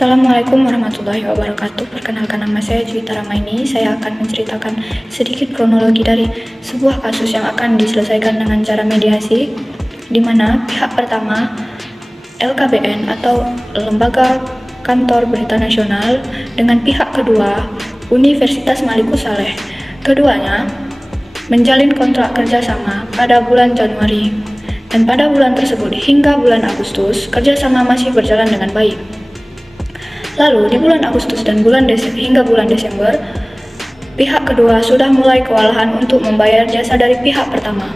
Assalamualaikum warahmatullahi wabarakatuh. Perkenalkan, nama saya Juwita Ramaini. Saya akan menceritakan sedikit kronologi dari sebuah kasus yang akan diselesaikan dengan cara mediasi, di mana pihak pertama LKBN atau Lembaga Kantor Berita Nasional dengan pihak kedua Universitas Malikus Saleh. Keduanya menjalin kontrak kerjasama pada bulan Januari, dan pada bulan tersebut hingga bulan Agustus kerjasama masih berjalan dengan baik. Lalu di bulan Agustus dan hingga bulan Desember, pihak kedua sudah mulai kewalahan untuk membayar jasa dari pihak pertama,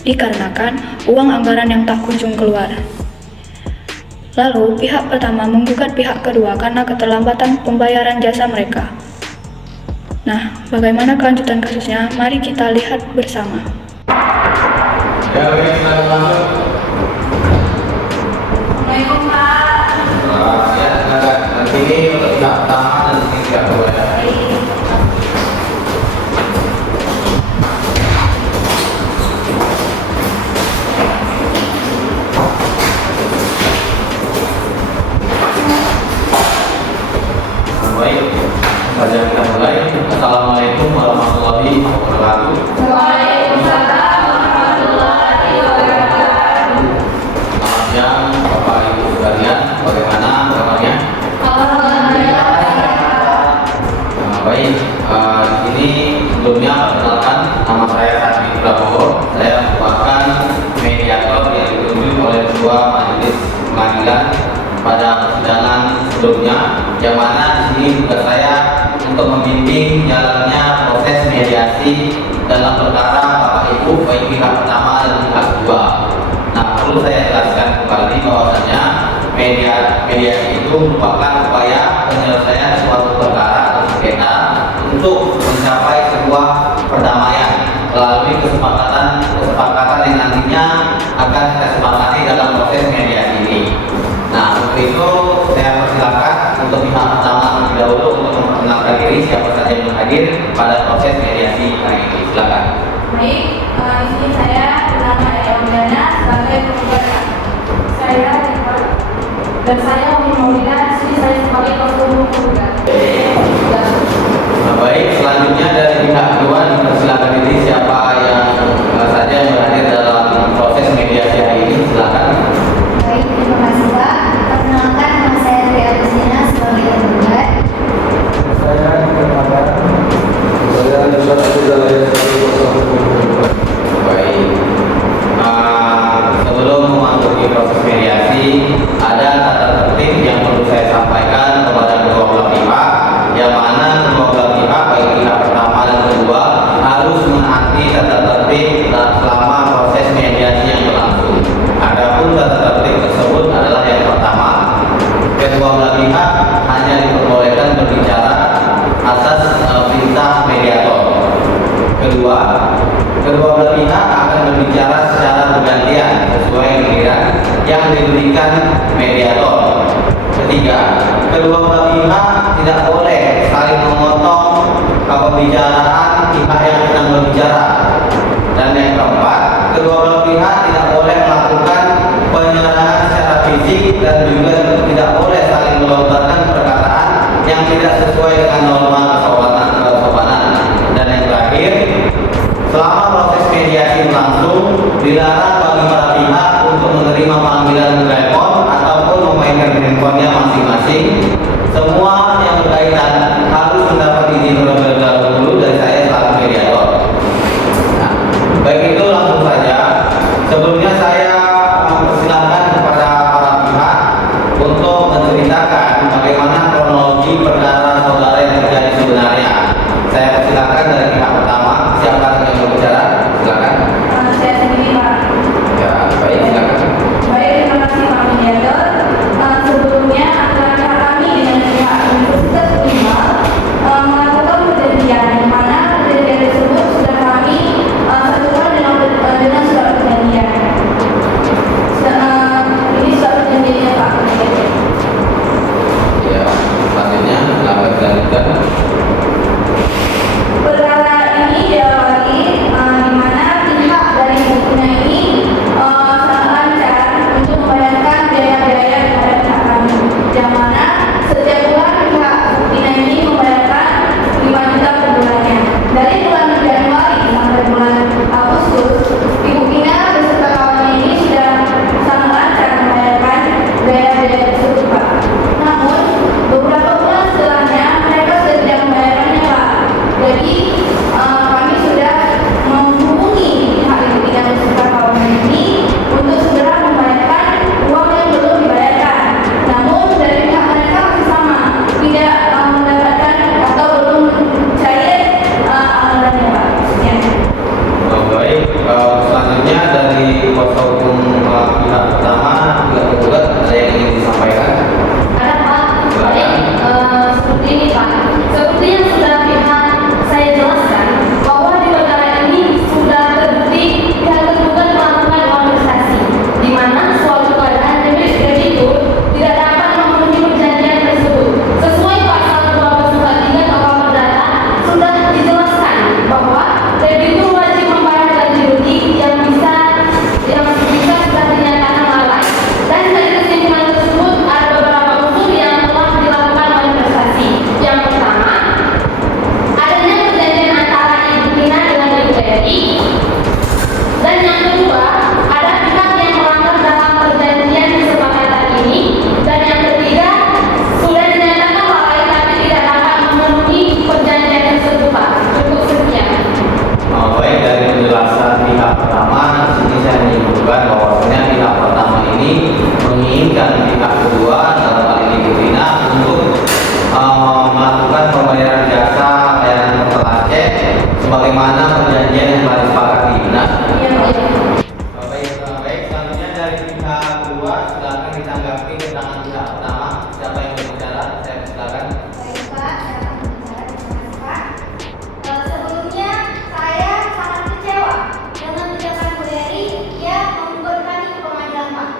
dikarenakan uang anggaran yang tak kunjung keluar. Lalu pihak pertama menggugat pihak kedua karena keterlambatan pembayaran jasa mereka. Nah, bagaimana kelanjutan kasusnya? Mari kita lihat bersama. Ya, baik, silakan masuk. Assalamualaikum, Pak. Ya, silakan. Nanti ini untuk pihak pertama dan ini pihak kedua ya. Baik, saja kita mulai. Assalamualaikum warahmatullahi wabarakatuh. Waalaikumsalam warahmatullahi wabarakatuh. Selamat siang, Bapak Ibu sekalian. Bagaimana kabarnya? Alhamdulillah. Baik, ini sebelumnya perkenalkan, nama saya Satri Prabowo. Saya merupakan mediator yang ditunjuk oleh Ketua Majelis Pengadilan pada persidangan sebelumnya, yang mana di sini tugas saya untuk membimbing jalannya proses mediasi dalam perkara Bapak Ibu baik pihak pertama dan pihak kedua. Nah, perlu saya jelaskan kembali bahwasanya mediasi itu merupakan upaya penyelesaian suatu perkara atau sengketa untuk mencapai sebuah perdamaian melalui kesepakatan yang nantinya akan kita sepakati dalam proses mediasi ini. Nah, untuk itu saya persilakan untuk pihak pertama terlebih dahulu untuk memperkenalkan diri siapa saja yang hadir pada proses mediasi hari ini. Silakan. Baik, di sini saya bernama Eka Udana sebagai penggugat. Saya Maulina, di sini saya sebagai kuasa penggugat. Nah, baik, selanjutnya dari pihak kedua dipersilakan diri siapa yang saja yang berhadir dalam proses mediasi hari ini. Silakan. Baik, terima kasih Pak. Perkenalkan, nama saya Tri Agustina sebagai penggugat. Saya kepada saya Nusrat Abdullah Baik. Sebelum memasuki proses mediasi, ada tata tertib yang perlu saya sampaikan kepada kedua belah pihak, yang mana kedua belah pihak baik pihak pertama dan kedua harus menaati tata tertib selama proses mediasi yang berlangsung. Adapun tata tertib tersebut adalah yang pertama, kedua belah pihak hanya diperbolehkan berbicara atas perintah mediator. Kedua belah pihak akan berbicara secara bergantian sesuai giliran yang diberikan mediator. Ketiga, kedua belah pihak tidak boleh saling memotong pembicaraan pihak yang sedang berbicara. Dan yang keempat, kedua belah pihak tidak boleh melakukan penyerangan secara fisik dan juga tidak boleh saling melontarkan perkataan yang tidak sesuai dengan norma kesopanan. Dan yang terakhir, selama proses mediasi berlangsung, dilarang bagi para pihak untuk menerima panggilan telepon ataupun memainkan handphonenya masing-masing. Semua yang berkaitan harus mendapat izin terlebih dahulu dari saya selaku mediator. Nah, baik itu langsung saja. Sebelumnya saya mempersilahkan kepada para pihak untuk menceritakan bagaimana kronologi perkara saudara yang terjadi sebenarnya. Saya persilakan dari pihak pertama, siapa yang berbicara? Silakan. Saya sendiri, Pak. Ya, baik, silakan. Baik, terima kasih Pak Mediator. Sebelumnya antara pihak kami dengan pihak Universitas Unimal melakukan perjanjian, di mana perjanjian tersebut sudah kami satukan dengan surat perjanjian. Ini surat perjanjiannya Pak Mediator. sebagaimana perjanjian yang telah disepakati. Benar? Iya. Baik, selanjutnya dari pihak kedua silakan ditanggapi keterangan pihak pertama. Siapa yang berbicara? Saya silakan. Baik Pak, saya akan berbicara. Terima kasih Pak. Sebelumnya saya sangat kecewa dengan tindakan Bu Eri yang membuat kami ke pengadilan Pak.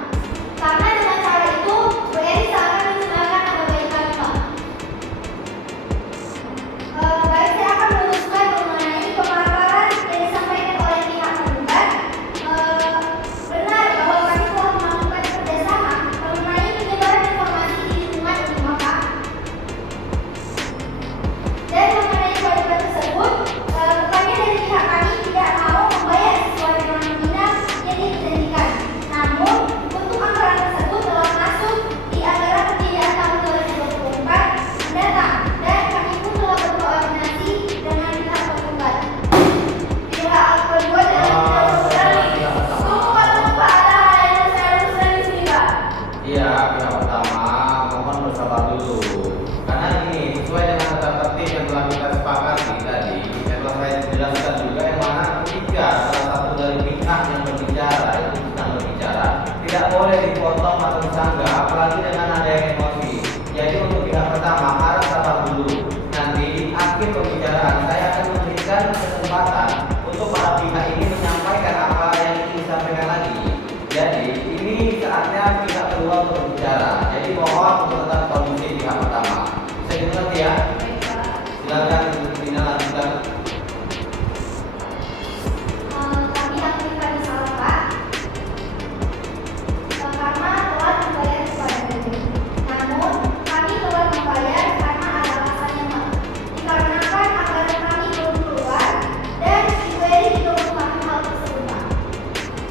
Karena dengan cara itu Bu Eri seakan menyalahkan nama baik kami Pak. Baik, saya akan meneruskan mengenai pemaparan yang disampaikan oleh pihak tergugat. Benar bahwa kami telah melakukan kerjasama mengenai penyebaran informasi di lingkungan umum Pak. Dan mengenai kewajiban tersebut, bukannya dari pihak kami tidak mau membayar sesuai dengan nominal yang dijanjikan. Namun, untuk anggaran tersebut telah masuk di anggaran pembiayaan tahun 2024 mendatang, dan kami pun telah berkoordinasi dengan pihak tergugat. Pihak tergugat dan pihak tergugat. Tunggu Pak, ada hal yang saya luruskan di sini Pak. Iya, pihak pertama mohon bersabar dulu. Karena ini sesuai dengan tata tertib yang telah kita sepakati tadi, yang telah saya jelaskan juga, yang mana ketika salah satu dari pihak yang berbicara itu sedang berbicara, tidak boleh dipotong atau disanggah, apalagi dengan ada yang emosi. Jadi untuk pihak pertama harus sabar dulu. Nanti di akhir pembicaraan saya akan memberikan kesempatan untuk para pihak ini menyampaikan apa yang ingin disampaikan lagi. Jadi ini saatnya pihak kedua untuk berbicara. Jadi mohon untuk tetap kondusif pihak pertama. Saya mengerti ya. Baik Pak. Silakan Dina lanjutkan. Kami akui kami salah Pak, karena telah membayar kepada Bu. Namun kami telah membayar karena ada alasannya Pak. Dikarenakan anggaran kami belum keluar dan Ibu Eri tidak mengetahui hal tersebut Pak.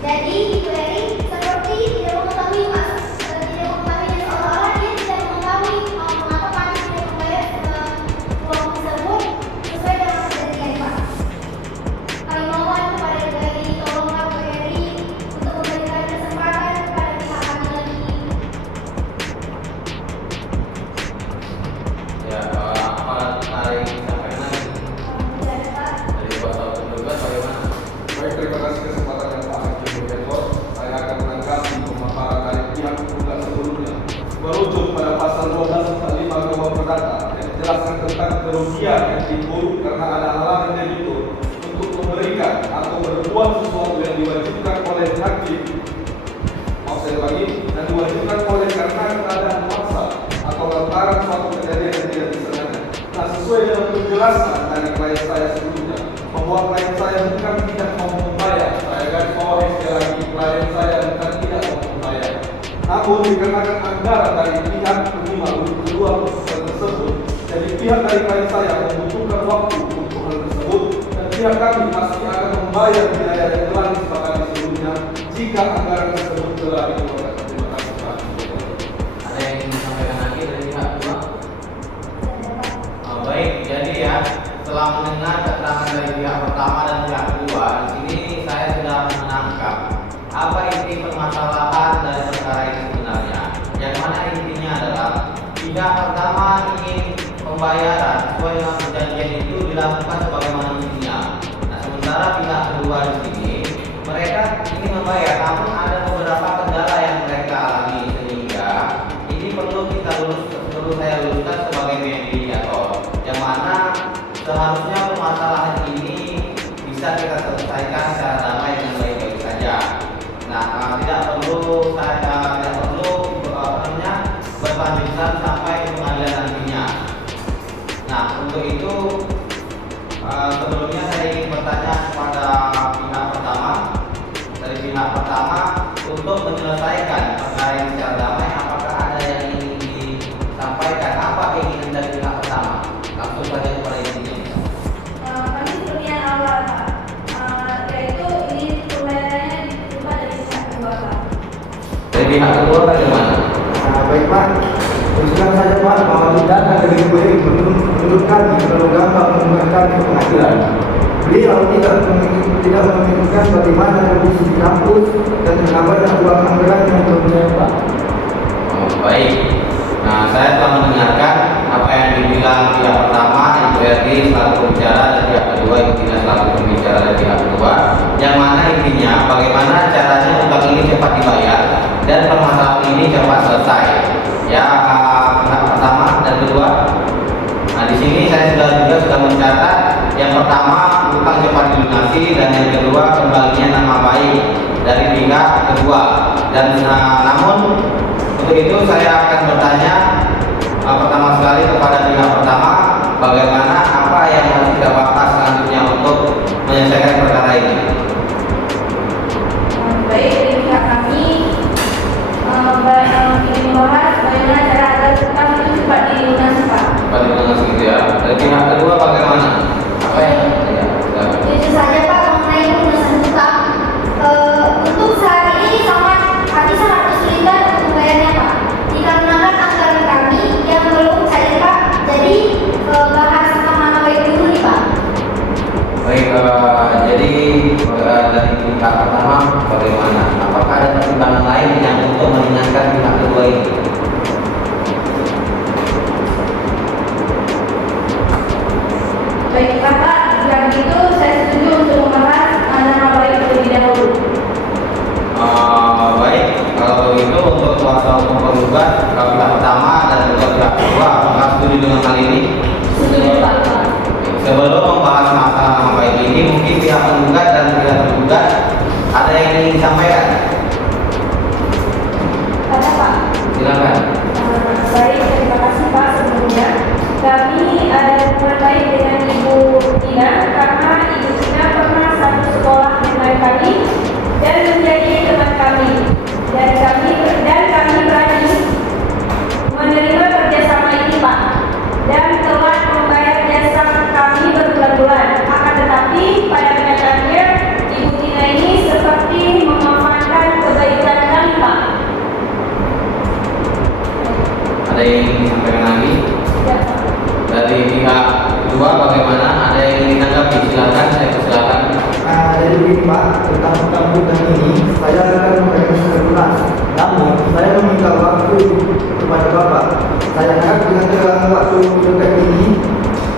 Jadi Ibu Eri seperti tidak mengetahui Pak, tidak mengetahui, dan seolah-olah dia tidak mengetahui mengapa kami tidak membayar uang tersebut sesuai dengan perjanjian Pak. Kami mohon kepada Ibu Eri, tolonglah Bu Eri untuk memberikan kesempatan kepada pihak kami lagi. Ya, apa mari disampaikan lagi Tidak Pak. dari kuasa hukum tergugat bagaimana? Baik, terima kasih kesempatan yang Pak Hakim Mediator. Saya akan menanggapi pemaparan dari pihak tergugat sebelumnya. Merujuk pada pasal 1245 KUH Perdata yang menjelaskan tentang kerugian yang timbul karena ada halangan debitur untuk memberikan atau berbuat sesuatu yang diwajibkan oleh hakim. Saya bagi dan diwajibkan oleh karena keadaan maksa atau lantaran suatu kejadian yang tidak disengaja. Nah, sesuai dengan penjelasan dari klien saya sebelumnya, bahwa klien saya bukan tidak mau membayar. Saya garis bawahi sekali lagi, klien saya bukan tidak mau membayar. Namun dikarenakan anggaran dari pihak penerima untuk kedua tersebut, jadi pihak dari klien saya membutuhkan waktu untuk hal tersebut, dan pihak kami pasti akan membayar biaya yang telah disepakati sebelumnya jika anggaran tersebut telah dikeluarkan. Terima kasih Pak. Ada yang ingin disampaikan lagi dari pihak kedua? Tidak Pak. Baik, jadi ya setelah mendengar keterangan dari pihak pertama dan pihak kedua, di sini saya sudah menangkap apa inti permasalahan dari perkara ini sebenarnya. Yang mana intinya adalah pihak pertama ingin pembayaran sesuai dengan perjanjian itu dilakukan sebagaimana mestinya. Nah, sementara pihak kedua di sini mereka ingin membayar, namun ada beberapa kendala yang mereka alami, sehingga ini perlu saya luruskan sebagai mediator, yang mana seharusnya permasalahan ini bisa kita selesaikan secara damai dengan baik-baik saja. Nah, tidak perlu berlanjutan sampai ke pengadilan nantinya. Nah, untuk itu sebelumnya saya ingin bertanya kepada pihak pertama, untuk menyelesaikan perkara ini secara damai, apakah ada yang ingin disampaikan, apa keinginan dari pihak pertama? Langsung saja kepada intinya. Kami seperti yang awal Pak, yaitu ini pembayarannya diterima dari pihak kedua Pak. Dari pihak kedua bagaimana? Baik Pak, teruskan saja Pak bahwa tindakan dari Ibu Eri menurut kami terlalu gampang menggunakan ke pengadilan. Beliau tidak memikirkan bagaimana kondisi di kampus dan kenapa uang anggaran yang belum Pak. Baik. Nah, saya telah mendengarkan apa yang dibilang pihak pertama, Ibu Eri selaku pembicara, dan pihak pihak kedua, yang tidak selalu berbicara dari pihak kedua, yang mana intinya bagaimana caranya utang ini cepat dibayar dan permasalahan ini cepat selesai. Ya, pihak pertama dan kedua. Nah, di sini saya sudah mencatat yang pertama utang cepat dilunasi dan yang kedua kembalinya nama baik dari pihak kedua. Dan namun untuk itu saya akan bertanya pertama sekali kepada pihak pertama, bagaimana apa yang harus kita bahas selanjutnya untuk menyelesaikan perkara ini. Baik, dari pihak kami ingin membahas bagaimana cara agar utang itu cepat dilunasi, Pak. Cepat dilunasi gitu ya. Dari pihak kedua bagaimana? Apa yang ya, Jujur saja Pak, mengenai pelunasan utang, untuk saat ini kami sangat kesulitan untuk membayarnya Pak. Dikarenakan anggaran kami yang belum cair Pak. Jadi bahas sama baik dulu nih Pak. baik, jadi dari pihak pertama bagaimana? Apakah ada pertimbangan lain yang untuk meringankan pihak kedua ini? Baik, Pak. Jika begitu, saya setuju untuk membahas nama baik terlebih dahulu. Baik, kalau begitu untuk kuasa hukum penggugat pihak pertama dan juga pihak kedua, apakah setuju dengan hal ini? Setuju, Pak. Sebelum membahas masalah nama baik ini, mungkin pihak penggugat dan pihak tergugat ada yang ingin disampaikan? Ada, Pak. Silakan. Baik, terima kasih Pak sebelumnya. Kami ada hubungan baik dengan Ibu Tina karena Ibu Tina pernah satu sekolah dengan kami dan menjadi teman kami. Dan kami berani menerima kerjasama ini Pak. Dan telah membayar jasa kami berbulan-bulan. Akan tetapi pada kenyataannya Ibu Tina ini seperti memanfaatkan kebaikan kami Pak. Ada yang ingin disampaikan lagi? Ya, Pak. Dari pihak kedua bagaimana? Ada yang ingin ditanggapi? Silakan, saya persilakan. Jadi begini Pak, tentang utang ini saya akan memberikan selunas. Namun saya meminta waktu kepada Bapak. Saya harap dengan dalam waktu dekat ini,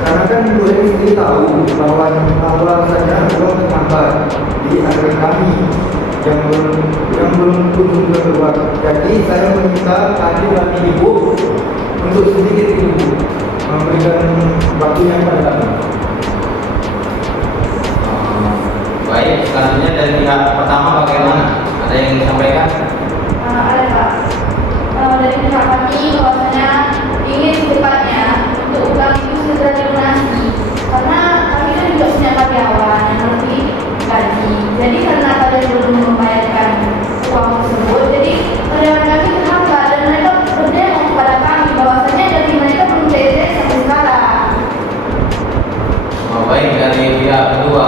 karena kan boleh sendiri tahu bahwa awal saja belum terlambat di anggaran kami yang belum kunjung keluar. Jadi saya meminta adik dan ibu untuk sedikit ibu memberikan waktunya kepada kami. Baik, selanjutnya dari pihak pertama bagaimana? Ada yang ingin disampaikan? Ada Pak. Dari pihak kami bahwasanya ingin secepatnya untuk utang itu segera dilunasi karena kami kan juga punya karyawan yang lebih gaji. Jadi karena kalian belum membayarkan uang tersebut, jadi karyawan kami terhambat dan mereka berdemo kepada kami bahwasanya dari mereka belum cair sampai sekarang. Baik, dari pihak kedua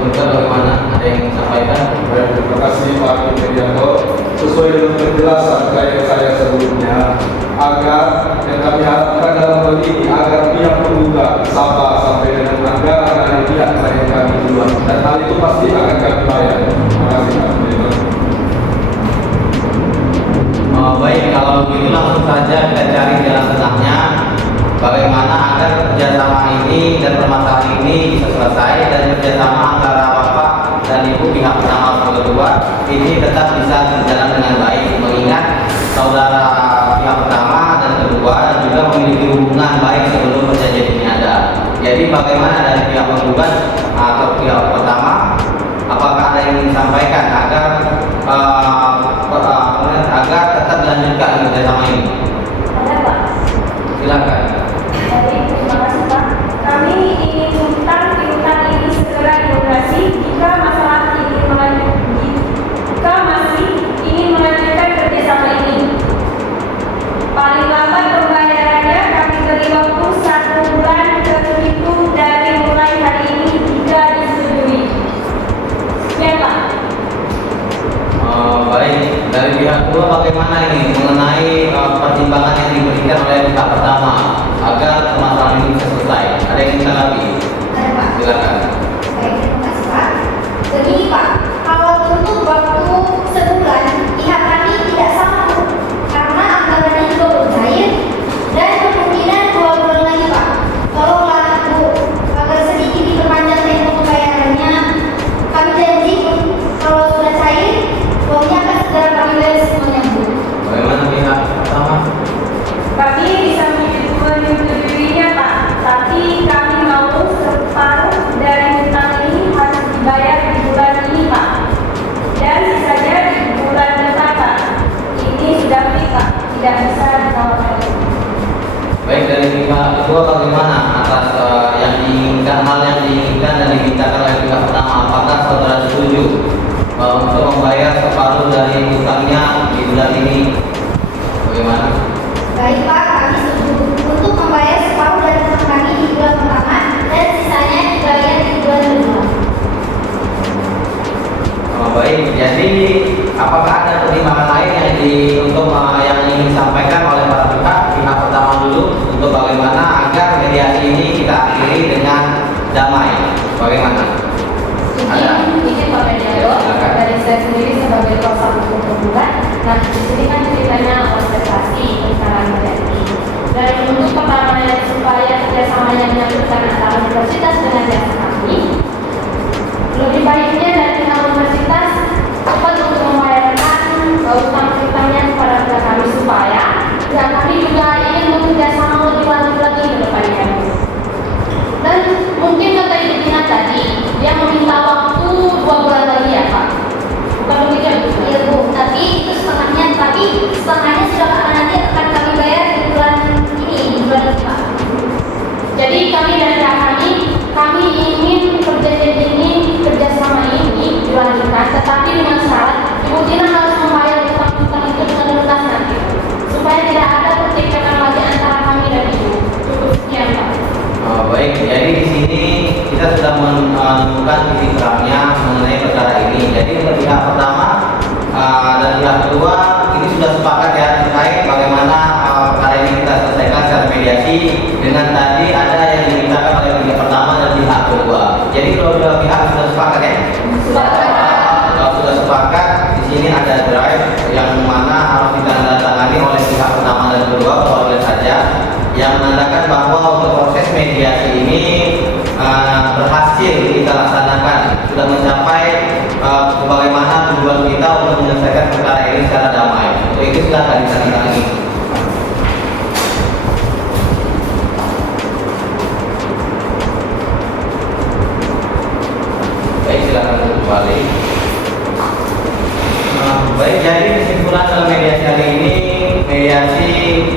juga bagaimana? Ada yang ingin disampaikan? Baik, terima kasih Pak Mediator. Sesuai dengan penjelasan saya sebelumnya, agar yang kami harapkan dalam hal ini agar pihak penggugat sabar sampai dengan anggaran dari pihak klien kami juga, dan hal itu pasti akan kami bayar. Terima kasih Pak Mediator. Baik, kalau begitu langsung saja kita cari jalan tengahnya. Bagaimana agar kerjasama ini dan permasalahan ini bisa selesai dan kerjasama antara Bapak dan Ibu pihak pertama dan kedua ini tetap bisa berjalan dengan baik, mengingat saudara pihak pertama dan kedua juga memiliki hubungan baik sebelum perjanjian ini ada. Jadi bagaimana dari pihak penggugat atau pihak pertama, apakah ada yang ingin disampaikan agar agar tetap dilanjutkan kerjasama ini? Ada Pak. Silakan. Baik, terima kasih Pak. Kami ingin utang piutang ini segera dilunasi jika masih ingin melanjutkan kerjasama ini. Paling lambat pembayarannya kami beri waktu 1 bulan terhitung dari mulai hari ini jika disetujui. Sekian Pak. Baik, dari pihak kedua bagaimana ini mengenai pertimbangan yang diberikan oleh pihak pertama agar permasalahan ini bisa selesai? Ada yang ingin ditanggapi? Ada Pak. Silakan. Baik, terima kasih Pak. Begini Pak, kalau untuk waktu sebulan pihak kami tidak sanggup karena anggarannya juga belum cair dan kemungkinan 2 bulan lagi Pak. Tolonglah Bu agar sedikit diperpanjang dari pihak kedua bagaimana atas yang diinginkan, hal yang diinginkan dan dimintakan oleh pihak pertama? Apakah saudara setuju untuk membayar separuh dari hutangnya di bulan ini? Bagaimana? Baik Pak, kami setuju untuk membayar separuh dari hutang kami di bulan pertama dan sisanya dibayar di bulan kedua. Baik, jadi apakah ada pertimbangan lain yang yang ingin disampaikan oleh para pihak pertama dulu untuk bagaimana agar mediasi ini kita akhiri dengan damai? Bagaimana? Izin Pak Mediator, dari saya sendiri sebagai kuasa hukum tergugat. Nah, di sini kan ceritanya orkestrasi antara mediasi. Dan untuk pertamanya supaya kerjasama yang dilakukan antara universitas dengan jasa kami, lebih baiknya dari pihak universitas cepat untuk membayarkan utang-utangnya kepada pihak kami supaya pihak kami juga ingin bekerjasama lebih lanjut lagi ke depannya. Dan mungkin kata Ibu Tina tadi, dia meminta waktu 2 bulan lagi ya Pak? Bukan begitu ya Bu? Iya Bu, tapi itu setengahnya sudah nanti akan kami bayar di bulan ini, di bulan depan. Jadi kami dari pihak kami ingin perjanjian ini, kerjasama ini dilanjutkan, tetapi dengan syarat Ibu Tina harus membayar utang-utang itu dengan lunas nanti, supaya tidak ada pertikaian lagi antara kami dan Ibu. Cukup sekian Pak. Baik, jadi di sini kita sudah menemukan titik terangnya mengenai perkara ini. Jadi untuk pihak pertama dan pihak kedua ini sudah sepakat ya terkait bagaimana perkara ini kita selesaikan secara mediasi dengan tadi ada yang dimintakan oleh pihak pertama dan pihak kedua. Jadi kalau dua pihak sudah sepakat ya? Kalau sudah sepakat, di sini ada drive yang mana harus ditandatangani oleh pihak pertama dan kedua, boleh saja, yang menandakan bahwa untuk proses mediasi ini berhasil kita laksanakan, sudah mencapai bagaimana tujuan kita untuk menyelesaikan perkara ini secara damai. Untuk itu silakan ditandatangani. Baik, silakan kembali. Baik, jadi kesimpulan dalam mediasi hari ini, mediasi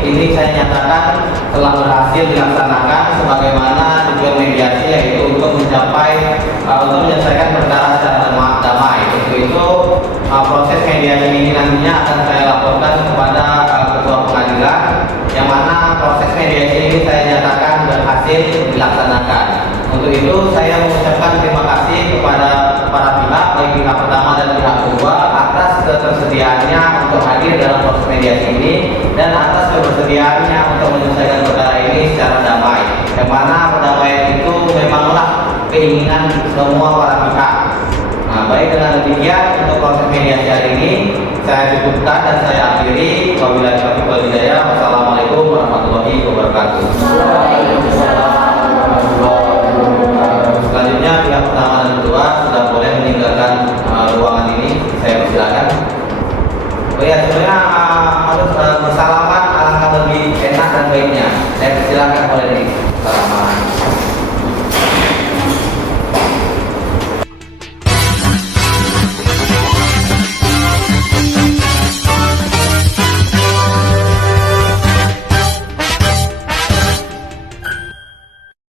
ini saya nyatakan telah berhasil dilaksanakan sebagaimana tujuan mediasi, yaitu untuk mencapai untuk menyelesaikan perkara secara damai. Untuk itu proses mediasi ini nantinya akan saya laporkan kepada ketua pengadilan, yang mana proses mediasi ini saya nyatakan berhasil dilaksanakan. Untuk itu saya mengucapkan terima kasih kepada para pihak, baik pihak pertama dan pihak kedua, atas ketersediaannya untuk hadir dalam proses mediasi ini dan atas kebersediaannya untuk menyelesaikan perkara ini secara damai. Yang mana perdamaian itu memanglah keinginan semua para pihak. Nah, baik, dengan demikian untuk proses mediasi hari ini saya cukupkan dan saya akhiri. Wabillahi taufiq wal hidayah. Wassalamualaikum warahmatullahi wabarakatuh. Selanjutnya pihak pertama dan kedua sudah boleh meninggalkan ruangan ini. Saya persilakan. Oh ya, sebenarnya harus bersalaman alangkah lebih enak dan baiknya. Saya persilakan oleh diri.